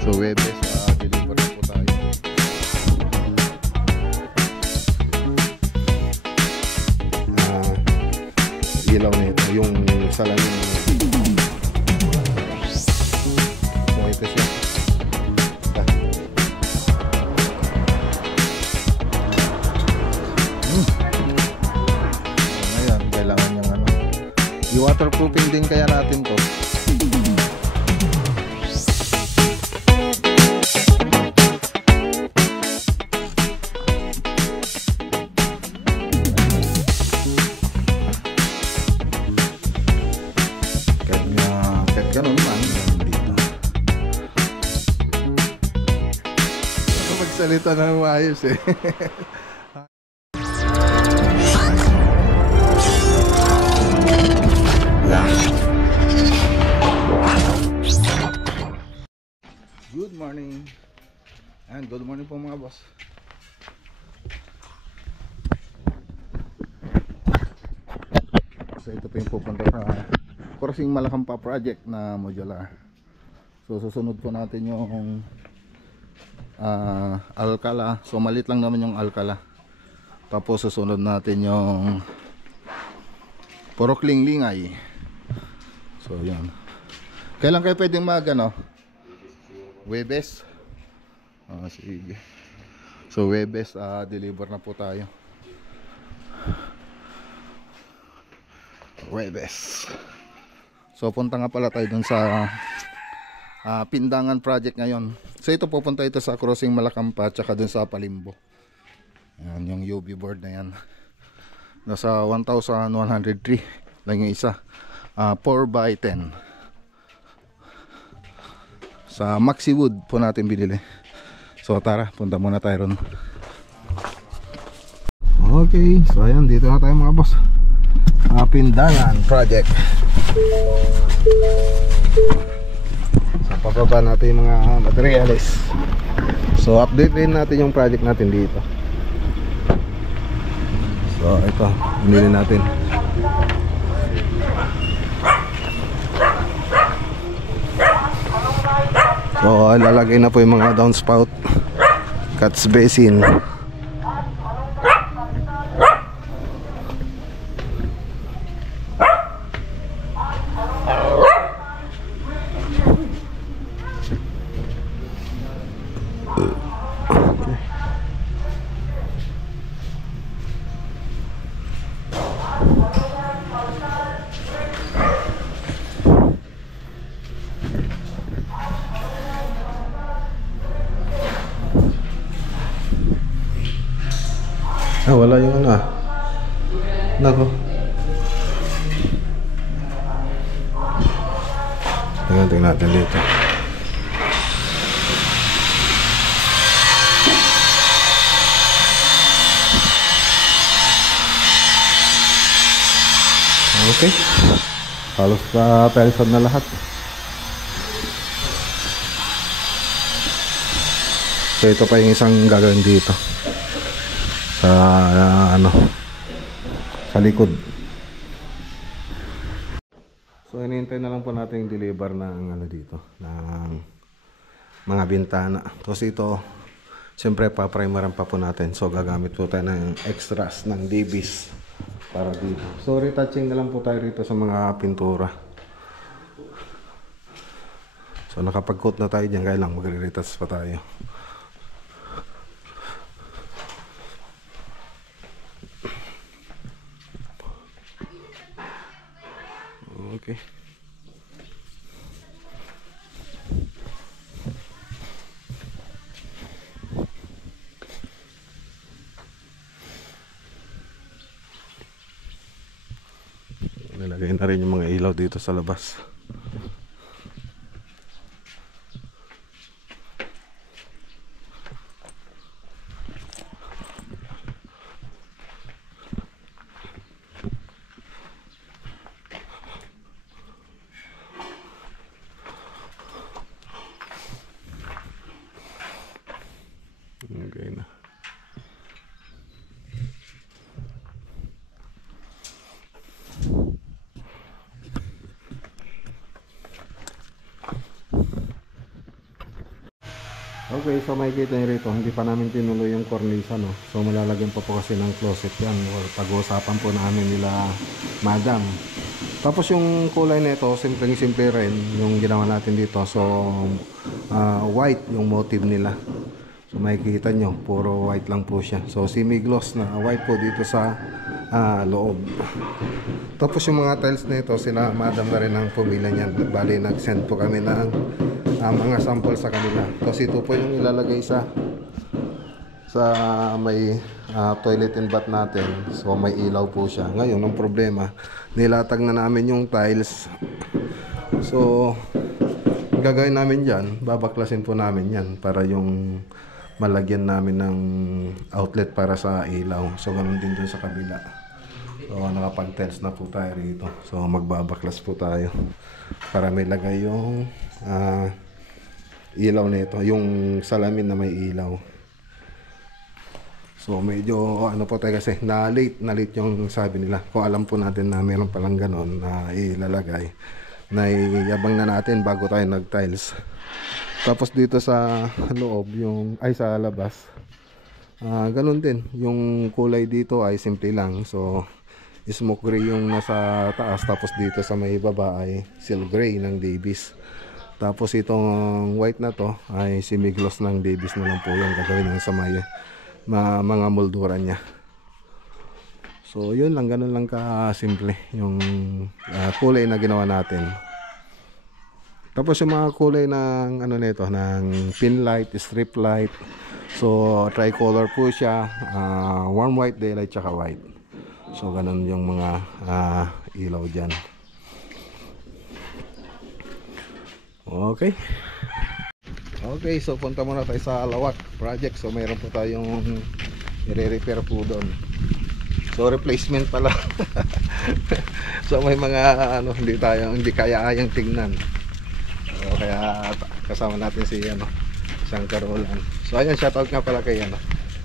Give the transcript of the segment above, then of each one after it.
So Webes, deliver na po tayo. Ilaw na ito, yung salamin. So ito siya. Ngayon, kailangan niyang ano. I-waterproofing din kaya natin to. Ganun man dito. Ako magsalita ng maayos eh. Good morning. And good morning po mga boss. So ito po yung pupunta sa Crossing Malacampa project na modular. So susunod po natin yung Alcala. So malit lang naman yung Alcala. Tapos susunod natin yung Purok Linglingay. So yan. Kailan kayo pwedeng mag ano? Webes. Sige. So Webes, deliver na po tayo. Webes. So punta nga pala tayo dun sa Pindangan project ngayon. So ito pupunta ito sa Crossing Malacampa at saka dun sa Palimbo. Yan yung UV board na yan. Nasa 1,103 lang yung isa. 4x10. Sa Maxi Wood po natin binili. So tara, punta muna tayo ron. Okay, so ayan, dito na tayo mga boss. Pindangan project. So pababa natin yung mga materials. So update din natin yung project natin dito. So ito, binili natin. So lalagay na po yung mga downspout, catch basin. Wala yung ano. Nako. Tingnan natin dito. Okay. Halos na na lahat. So ito pa yung isang gagawin dito. Sa ano, sa likod. So hinihintay na lang po natin yung deliver ng ano dito, ng mga bintana. Tapos ito, siyempre pa-primeran pa po natin. So gagamit po tayo ng extras ng DBs para dito. So retouching na lang po tayo rito sa mga pintura. So nakapag-coat na tayo dyan, kaya lang magre-retouch pa tayo. Okay. Nilagay na rin yung mga ilaw dito sa labas. Okay na. Okay, so makikita nyo rito, hindi pa namin tinuloy yung cornisa, no? So malalagyan pa po kasi ng closet yan. Pag-uusapan po namin nila madam. Tapos yung kulay nito, simpleng-simple rin yung ginawa natin dito. So white yung motive nila. So makikita nyo, puro white lang po siya. So semi-gloss na white po dito sa loob. Tapos yung mga tiles nito, sila madam na rin ang pumila niyan. Bali, nag-send po kami ng mga sample sa kanila. Tapos ito po yung ilalagay sa may toilet and bath natin. So may ilaw po siya. Ngayon, ang problema, nilatag na namin yung tiles. So gagawin namin dyan, babaklasin po namin yan para yung malagyan namin ng outlet para sa ilaw. So ganun din dun sa kabila. So nakapag-tiles na po tayo rito. So magbabaklas po tayo para may lagay yung ilaw nito, yung salamin na may ilaw. So medyo ano po tayo kasi na late yung sabi nila. Kung alam po natin na meron palang ganon na ilalagay, na iyabang na natin bago tayo nag-tiles. Tapos dito sa loob, sa labas, ganun din. Yung kulay dito ay simple lang. So smoke gray yung nasa taas, tapos dito sa may baba ay silver gray ng Davis. Tapos itong white na to ay semi-gloss ng Davis na lang po yung gagawin ng sa may mga molduran niya. So yun lang, ganun lang ka-simple yung kulay na ginawa natin. Tapos yung mga kulay ng ano nito, ng pin light, strip light. So tricolor po siya, warm white, daylight, tsaka white. So ganun yung mga ilaw dyan. Okay. Okay, so punta muna tayo sa Alawak project. So mayroon po tayong i-repair po doon. So replacement pala. So may mga hindi kaya-ayang tingnan. So kaya kasama natin si isang Carolan. So ayan, shoutout nga pala kay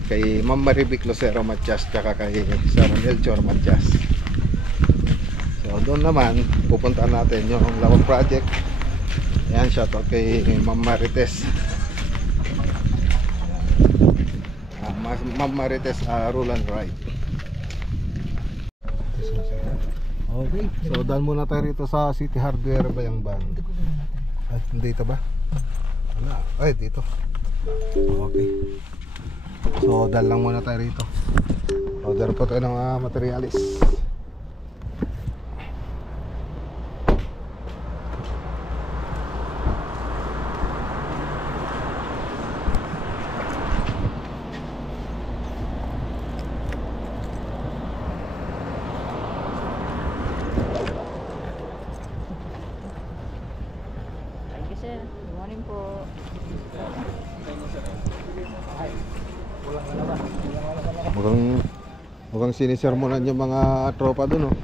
kay Ma'am Marivic Lucero Matias, tsaka kay Sir Melchor Matias. So doon naman pupuntaan natin yung Alawak project. Ayan, shoutout kay Ma'am Marites. Ma'am Marites Roll and Ride. Okay, so daan muna tayo rito sa City Hardware Bayangban. Ay, dito ba? Wala. Ay, dito. Okay. So daan lang muna tayo rito. Order po tayo ng materialis. Mukhang sinisermonan yung mga tropa dun, oh.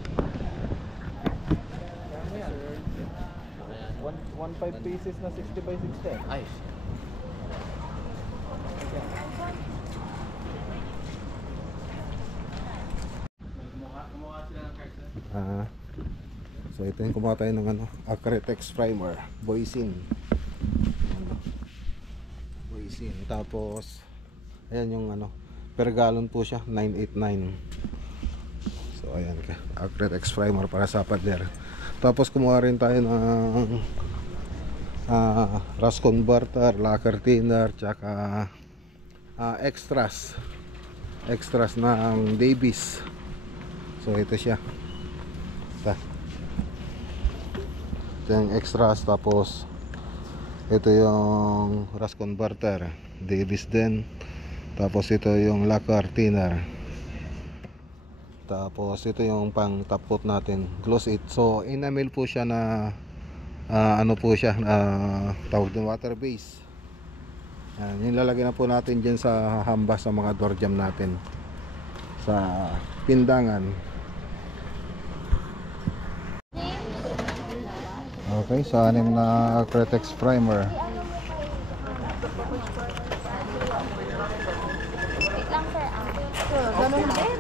1.5 pieces na 60 by 60. Ay. So ito yung kumuha tayo ng Acretex primer, Boysin. Boysin. Tapos ayan yung per gallon po siya, 989. So ayan ka, Acretex primer para sa pader. Tapos kumuha rin tayo ng rust converter, lacquer thinner, tsaka extras ng Davis. So ito siya. Ito yung extras. Tapos ito yung rust converter, Davis din. Tapos ito yung lacquer thinner. Tapos ito yung pang top coat natin, gloss it. So enamel po siya na po siya, tawag din water base. Yung lalagay na po natin dyan sa hamba, sa mga door jamb natin sa pindangan. Okay, sa anim na Acretex primer. Ganun din.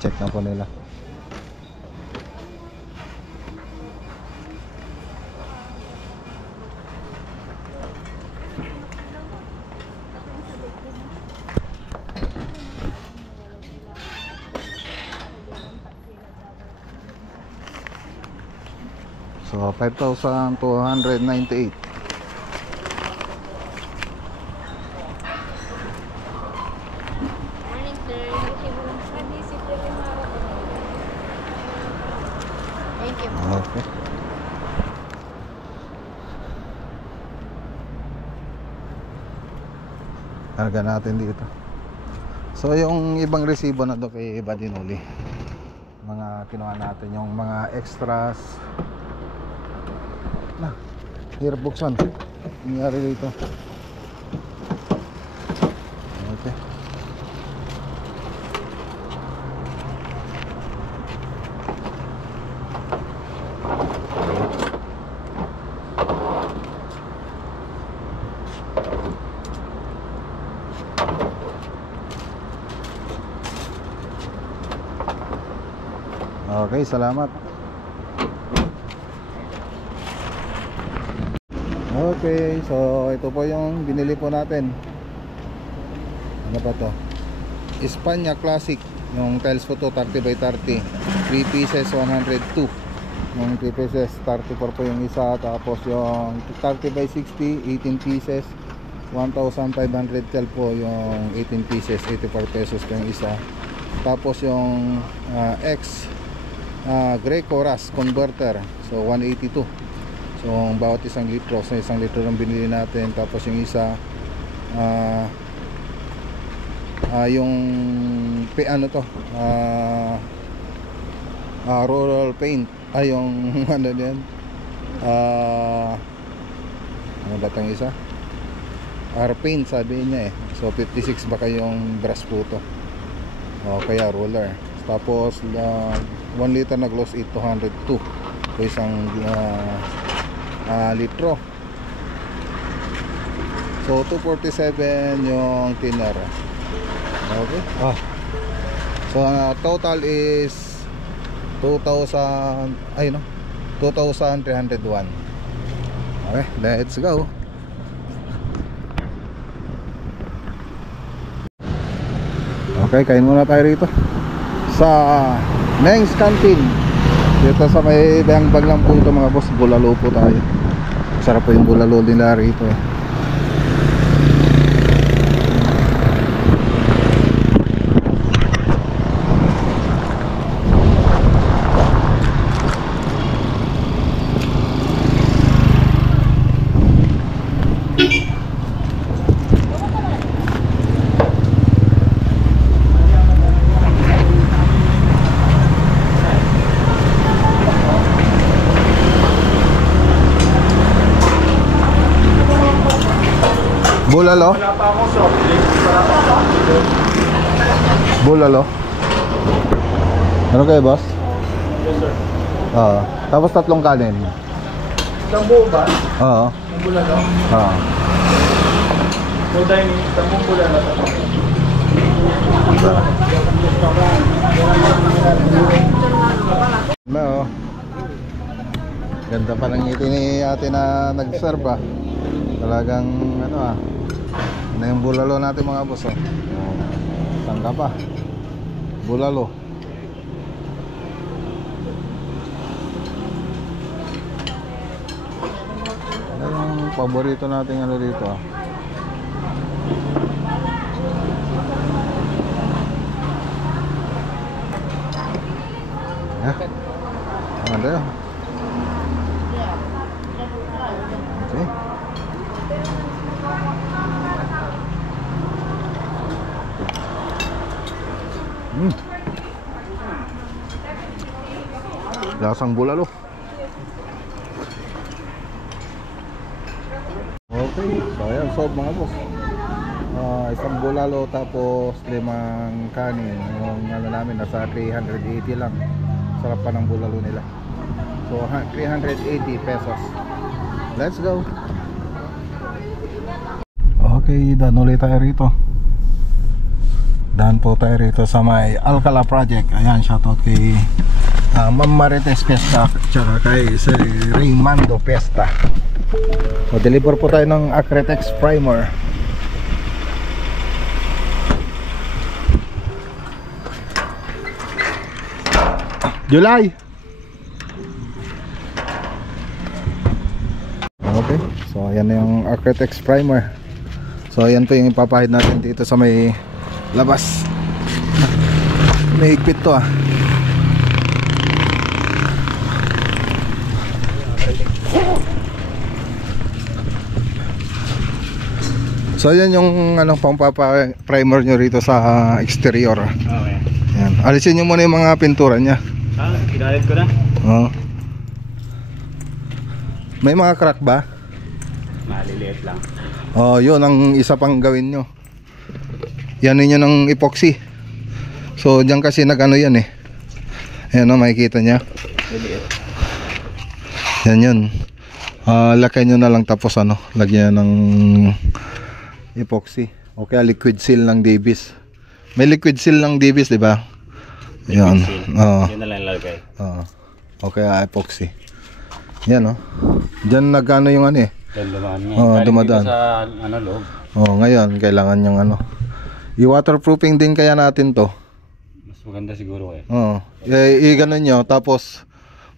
Check na po nila. So 5,298. Morning, sir. Resibo lang sa visit ko yung araw ko. Thank you. Okay. Karga natin dito. So yung ibang resibo na do kay iba din uli. Mga kinuha natin yung mga extras. Na, hirap buksan. Nangyari dito. Okay. Okay, salamat. Okay, so ito po yung binili po natin. Ano ba to? Espanya Classic. Yung tiles po to 30 by 30. 3 pieces 102. Yung 3 pieces 34 po yung isa. Tapos yung 30 by 60 18 pieces 1,512 po yung 18 pieces 84 pesos po yung isa. Tapos yung Greco Ras converter, so 182. So bawat isang litro, so isang litro lang binili natin. Tapos yung isa yung ano to, rural paint, yung ano yan, ano ba itong isa, paint sabi niya eh. So 56 baka yung brush po to, o kaya roller. Tapos 1 liter na gloss 202 so isang litro. So 247 yung thinner. Okay. So total is 2,000 2,301. Okay, let's go. Okay, kain muna tayo rito sa Neng's Canteen. Dito sa may Bayang-Bag lang po ito mga boss. Bulalo po tayo. Sarap po yung bulalo nila rito eh. Bulalo? Wala pa ako soft drinks. Bulalo? Ano kayo boss? Yes, sir. Tapos 3 kanin. Isang buo ba? Oo. Ang bulalo? So, dining, isang buong bulalo. No. Ganda pa ng ngiti ni ate na nag-serve ah. Talagang ano ah. Ano yung bulalo natin mga boss oh. Saan ka pa? Bulalo. Ano yung paborito natin ano dito ah. Ano yun? Okay. Lasang bulalo. Okay, so ayan, solve mga boss. Isang bulalo tapos 5 kanin. Yung ano namin nasa 380 lang. Sarap pa ng bulalo nila. So 380 pesos. Let's go. Okay, daan ulit tayo rito. Daan po tayo rito sa may Alcala Project. Ayan, shoutout kay Ma'am Marites Pesta tsaka kay si Raymando Pesta. So deliver po tayo ng Acretex primer. July. ayan na yung Architects primer. So ayan po yung ipapahid natin dito sa may labas. May higpit to ah. So ayan yung ano, pang-primer nyo rito sa exterior. Okay. Ayan. Alisin nyo muna yung mga pintura nya. Ginalit ko na. Oo. May mga crack ba? Maliliit lang. Oh, yun ang isa pang gawin nyo. Yan ninyo ng epoxy. So diyan kasi nag-ano yan eh. Ayan o, makikita nya. Maliliit. Yan yun. Lakay nyo na lang tapos ano, lagyan ng epoxy. Okay, liquid seal ng Davis. May liquid seal ng Davis, di ba? Yan. Oo. Yun na lang ilagay. Oo. Okay, epoxy. Yan oh. Diyan nagano yung ano eh. Yan dumaan nga. Oo, Galing dumadaan. dito sa ano loob. Oh, ngayon kailangan yung ano. I-waterproofing din kaya natin 'to. Mas maganda siguro eh. Oo. I-ganon nyo tapos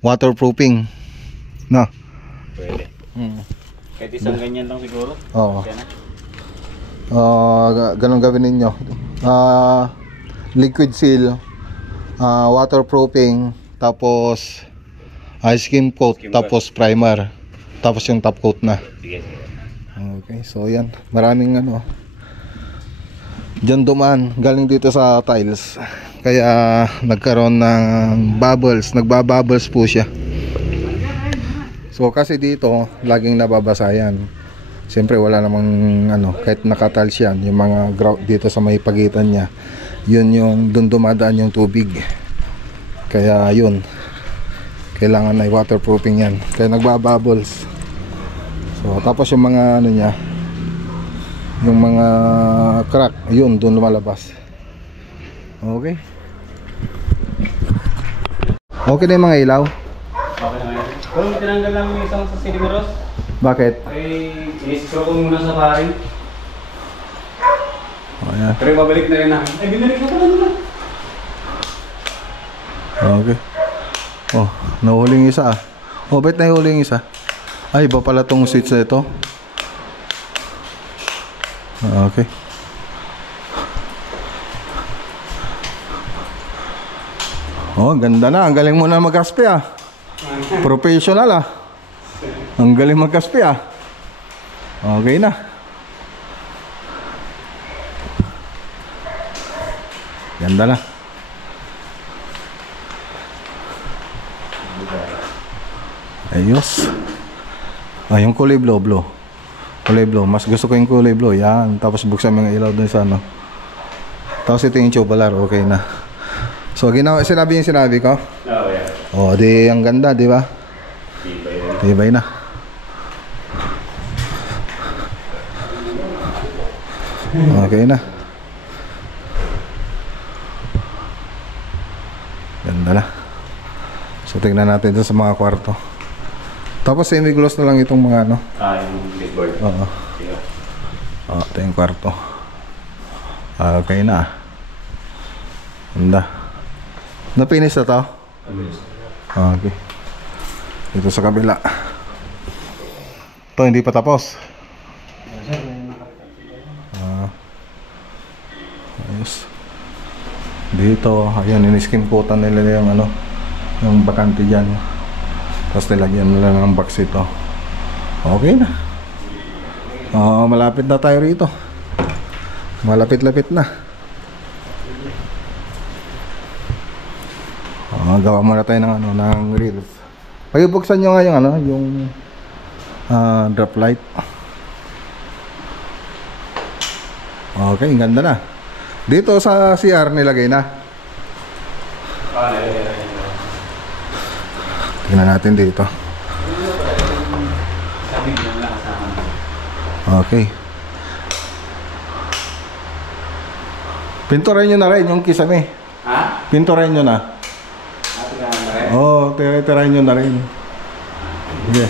waterproofing. Na. Pwede. Mm. Kahit isang ganyan lang siguro. Oo. Yan na. Ganun gawin ninyo. Liquid seal, waterproofing, tapos skim coat, Skim tapos primer, tapos yung top coat na. Sige, sige. Okay, so yan. Maraming ano. Diyan dumaan, galing dito sa tiles. Kaya nagkaroon ng bubbles, nagbabubbles po siya. So kasi dito, laging nababasa yan. Siyempre wala namang ano, kahit nakatiles yan, yung mga grout dito sa may pagitan niya, yun yung dun dumadaan yung tubig. Kaya yun, kailangan na waterproofing yan. Kaya nagbabubbles. So tapos yung mga ano niya, yung mga crack, yun dun lumalabas. Okay. Okay na yung mga ilaw. Okay na yan. Kung tinanggal lang yung isang sa Silimeros, Bakit? ay i-screw ko muna sa paring. Ayan. Pero babalik na rin namin. Ay, binalik ko pala nila. Okay. Oh, nahuling isa ah. Oh, ba't nahuling isa? Ay, iba pala tong switch na ito. Okay. Oh, ganda na. Ang galing mo na mag-aspe ah. Professional ah. Ang galing mag-aspe ah. Okay na. Ganda na. Ayos. Yung kulay blue. Kulay blue. Mas gusto ko yung kulay blue. Yan. Tapos buksan mo yung ilaw dun sa ano. Tapos ito yung tubular. Okay na. So, sinabi yung sinabi ko. Oo, yan. Oh, di ang ganda, di ba? Tibay yun. Tibay na. Okay na. Ganda na. So, tingnan natin dun sa mga kwarto. Tapos, semi-gloss na lang itong mga ano. Yung clipboard. Oo. Sige. Ito yung kwarto. Okay na. Ganda. Napinis na to? Okay. Dito sa kabila. Ito hindi pa tapos. Ayos. Dito, ayan, in-skim coatan nila yung ano, yung bakante dyan. Tapos nilagyan nila ng box ito. Okay na. Malapit na tayo rito. Malapit-lapit na. Gawa muna tayo ng ano, ng reels. Pag-ibuksan nyo nga yung ano, yung drop light. Okay, ganda na. Dito sa CR nilagay na. Tingnan natin dito. Okay. Pinturin nyo na rin yung kisame. Ha? Pinturin nyo na. Oo, tira-tirahin nyo na rin. Sige.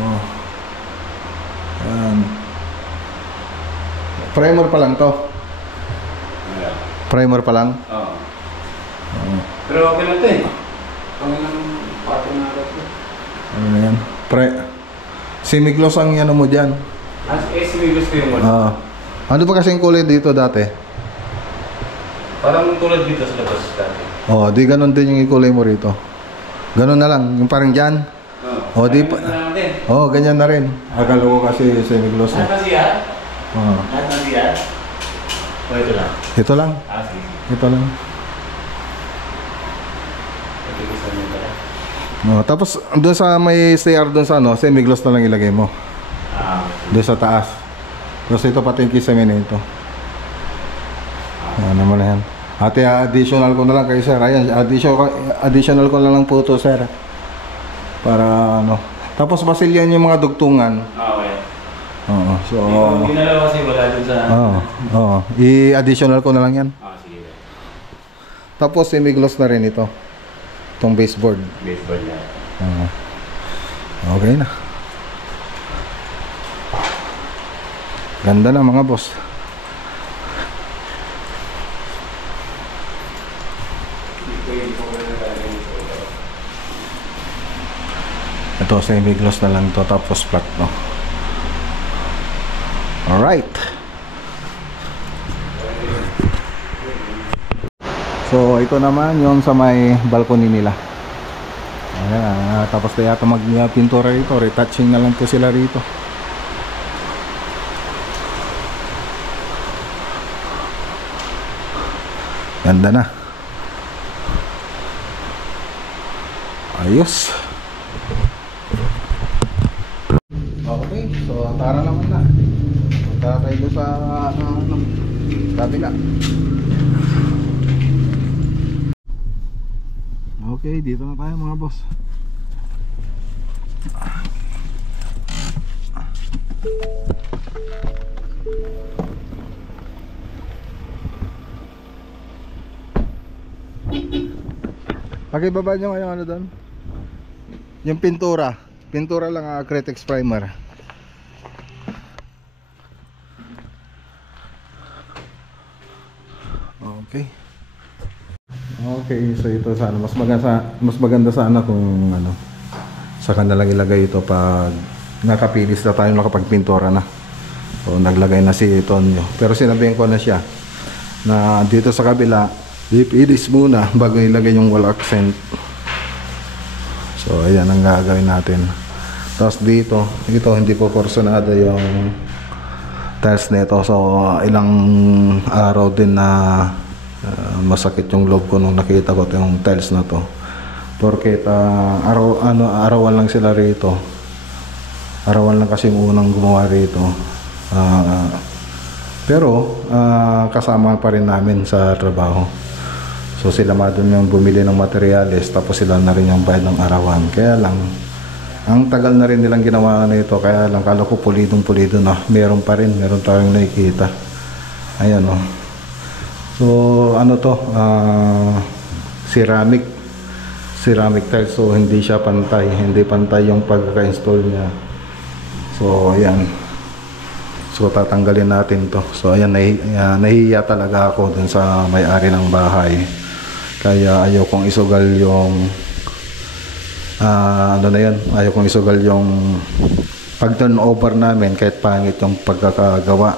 Oh. Ayan. Primer pa lang to. Primer pa lang. Oo. Pero okay lang ito eh. Okay lang pati na ito. Ano na yan? Semi-gloss ang ano mo dyan. Simigos ko yung wall. Ano ba kasing kulay dito dati? Parang tulad dito sa labas dati. Di ganun din yung kulay mo rito. Ganun na lang, yung parang dyan. Di pa. Ganyan na rin. Akala ko kasi semi-gloss. Lahat na siya? Lahat na siya? O ito lang? Ito lang. Sige. Ito lang. Ito gusto niyo pala. Tapos doon sa may CR doon sa semi-gloss na lang ilagay mo. Doon sa taas. Tapos ito pati yung kisame na ito. Ano mo na yan. Ate, additional ko na lang kay sir. Ayan, additional ko na lang po to sir. Para Tapos basilyan yung mga dugtungan. Okay. So Yung ginalaw kasi wala dun sa... I-additional ko na lang yan. Sige. Tapos semi-gloss na rin ito. Itong baseboard. Baseball na. Okay na. Ganda na mga boss. Ito semi-gloss na lang to, tapos flat no. Alright. So ito naman yung sa may balcony nila. Ayan, tapos na yata mag-pintura rito. Retouching na lang po sila rito. Ganda na. Ayos. Okay, so tara naman na. Punta tayo doon sa kabila. Okay, dito na tayo mga boss. Pakibaba nyo ngayon doon. Yung pintura. Pintura lang Acrytex primer. Okay. Okay, so ito sana mas maganda sana kung sa kanilang ilagay ito pag nakapilis na tayo nakapagpintura na. So naglagay na si Tonyo. Pero sinabihan ko na siya na dito sa kabila ipilis muna bago ilagay yung wall accent. So ayan ang gagawin natin. Tapos dito, ito hindi po porsyonado yung tiles nito. So ilang araw din na masakit yung loob ko nung nakita ko yung tiles na to. Porque arawan lang sila rito. Arawan lang kasi yung unang gumawa rito. Pero kasama pa rin namin sa trabaho. So sila doon yung bumili ng materyales, tapos sila na rin yung bayad ng arawan. Kaya lang ang tagal na rin nilang ginawa na ito. Kaya lang kala ko pulidong-pulido na. Meron pa rin, meron tayong nakikita. Ayan o. So ano to, ceramic tiles. So hindi siya pantay, hindi pantay yung pagka-install niya. So ayan. So tatanggalin natin to. So ayan, nahihiya talaga ako dun sa may-ari ng bahay. Kaya ayaw kong isugal yung ayaw kong isugal yung pag turnover namin kahit pangit yung pagkakagawa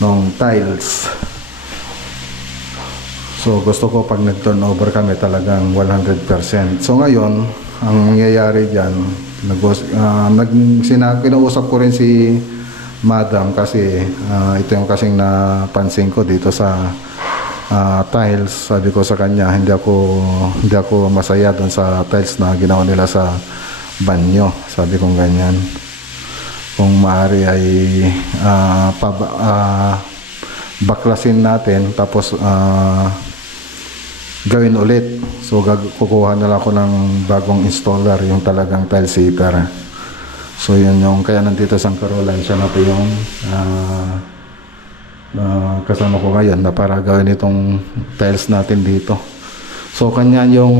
ng tiles. So gusto ko pag nag-turnover kami talagang 100%. So ngayon, ang nangyayari dyan, kinausap ko rin si Madam kasi ito yung kasing napansin ko dito sa tiles. Sabi ko sa kanya, hindi ako masaya doon sa tiles na ginawa nila sa banyo. Sabi kong ganyan. Kung maaari ay baklasin natin tapos gawin ulit. So kukuha na lang ako ng bagong installer, yung talagang tile sitter. So yun yung kaya nandito sa Caroline, siya na po yung kasama ko ngayon na para gawin itong tiles natin dito. So kanya yung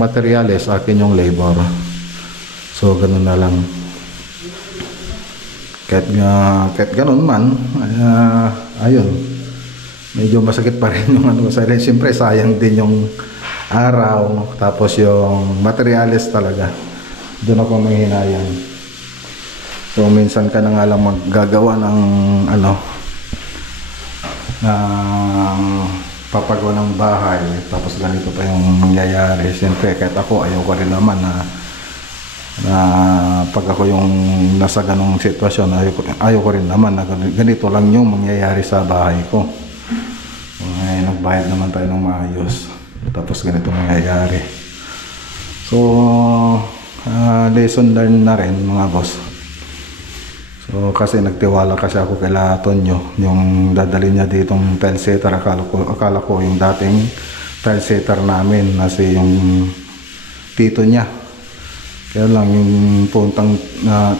materyales, akin yung labor. So ganun na lang. Kahit ganun man, ayun, medyo masakit pa rin yung siyempre sayang din yung araw, tapos yung materyales talaga, doon ako manghinayang. So So minsan ka na nga lang maggagawa ng ano, ng papagawa ng bahay, tapos ganito pa yung mangyayari. Siyempre kahit ako, ayaw ko rin naman na pag ako yung nasa ganong sitwasyon, ayaw ko rin naman na ganito lang yung mangyayari sa bahay ko. Ay, nagbayad naman tayo ng maayos, tapos ganito mangyayari. So lesson learned na rin mga boss. So kasi nagtiwala kasi ako kay Tonyo, yung dadali niya ditong tile setter. Akala ko yung dating tile setter namin kasi yung tito niya. Kaya lang yung puntang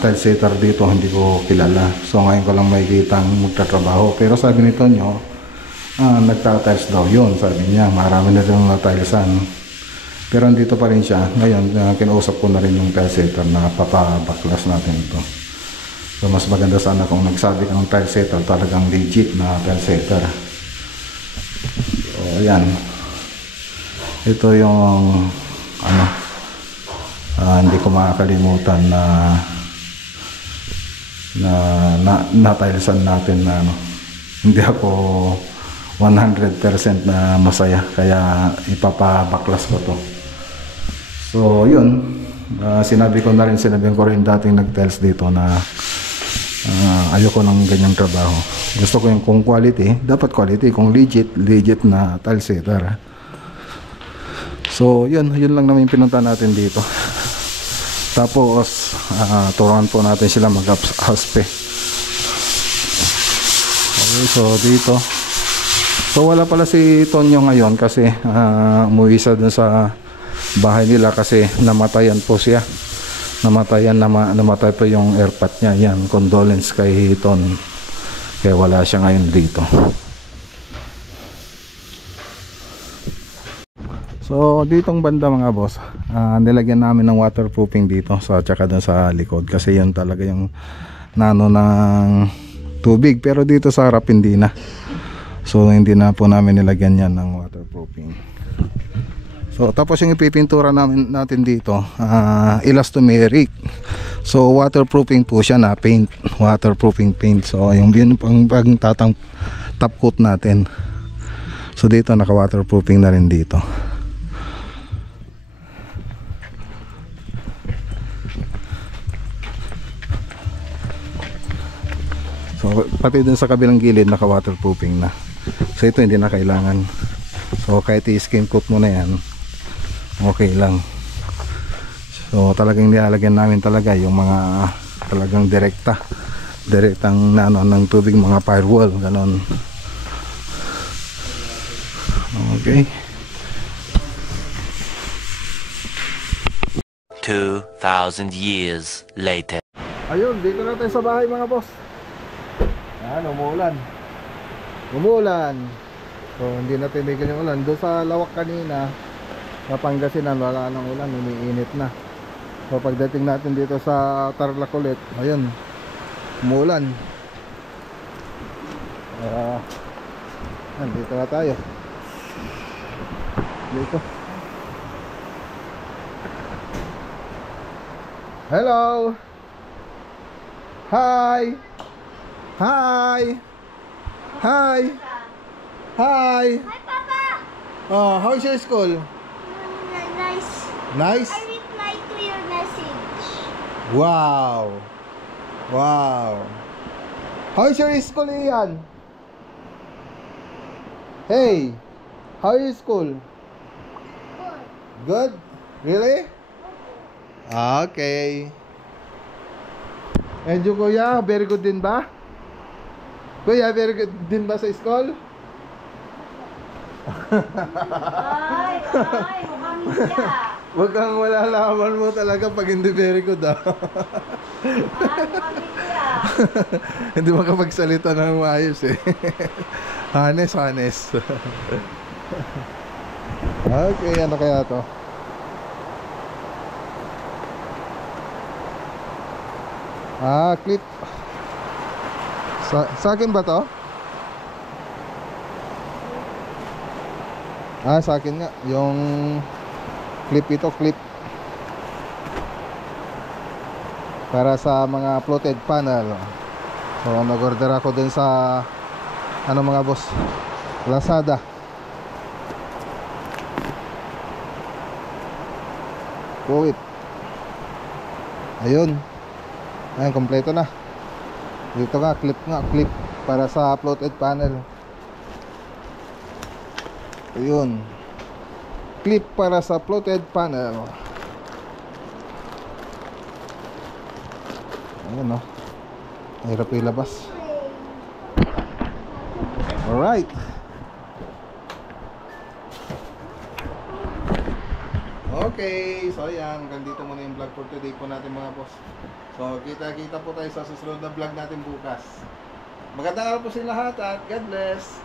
tile setter dito hindi ko kilala. So ngayon ko lang makikita ang magtatrabaho. Pero sabi ni Tonyo, nagtatiles daw yun. Sabi niya marami na rin na-tilesan. Pero andito pa rin siya. Ngayon kinausap ko na rin yung tile setter na papabaklas natin ito. So mas maganda sana kung nagsabi kang tile setter, talagang legit na tile setter. So ayan, ito yung ano, hindi ko makakalimutan na tilesan natin na ano. Hindi ako 100% na masaya, kaya ipapabaklas ko to. So yun, sinabihan ko rin dating nag-tiles dito na ayoko ng ganyang trabaho. Gusto ko yung kung quality, dapat quality, kung legit na tile setter. So yun lang naman yung pinunta natin dito. Tapos turuan po natin sila mag-haspe. Okay, so dito, so wala pala si Tonyo ngayon kasi umuwi siya dun sa bahay nila kasi namatayan po siya. Namatay pa yung airpot niya. Yan, condolence kay Ton. Kaya wala siya ngayon dito. So ditong banda mga boss, nilagyan namin ng waterproofing dito, so tsaka dun sa likod kasi yun talaga yung nano ng tubig. Pero dito sa harap hindi na. So hindi na po namin nilagyan yan ng waterproofing. So tapos yung ipipintura natin dito, elastomeric. So waterproofing po siya na paint, waterproofing paint. So yung yun pang top coat natin. So dito naka waterproofing na rin dito. So pati dun sa kabilang gilid naka waterproofing na. So ito hindi na kailangan. So kahit i-skim coat mo na yan, okay lang. So talagang nilalagyan namin talaga yung mga talagang direktang ano ng tubig, mga firewall ganon. Okay. 2,000 years later. Ayun, dito na tayo sa bahay mga boss. Ayan, umuulan. So hindi na tumigil yung ulan. Doon sa Lawak kanina sa Pangasinan wala nang ulan, umiinit na. So pagdating natin dito sa Tarlac ulit, ayun, umuulan. Dito na tayo. Dito. Hello. Hi. Hi. Hi. Hi. Hi, Papa. How's your school? Nice. Nice? I replied to your message. Wow. Wow. How's your school, Ian? Hey. How is school? Good. Good? Really? Okay. And you, kuya, very good din ba? Kuya, very good din ba sa school? Ay, mukhang siya. Wag kang malalaman mo talaga pag hindi very good Ay, mukhang siya. Hindi makapagsalita ng maayos eh. Hanes. Okay, ano kaya to? Clip. Sa akin ba to? Sa akin nga. Yung clip ito, clip. para sa mga floated panel. So nag-order ako dun sa ano mga boss, Lazada. Wait. Ayun. Ayun, kompleto na. Dito nga, clip para sa floated panel. Ayun. Clip para sa floated panel. Ayun, oh. Hirap ilabas. Alright. Okay, so ayan, hanggang dito muna yung vlog for today po natin mga boss. So kita-kita po tayo sa susunod na vlog natin bukas. Magandang araw po sa lahat at God bless.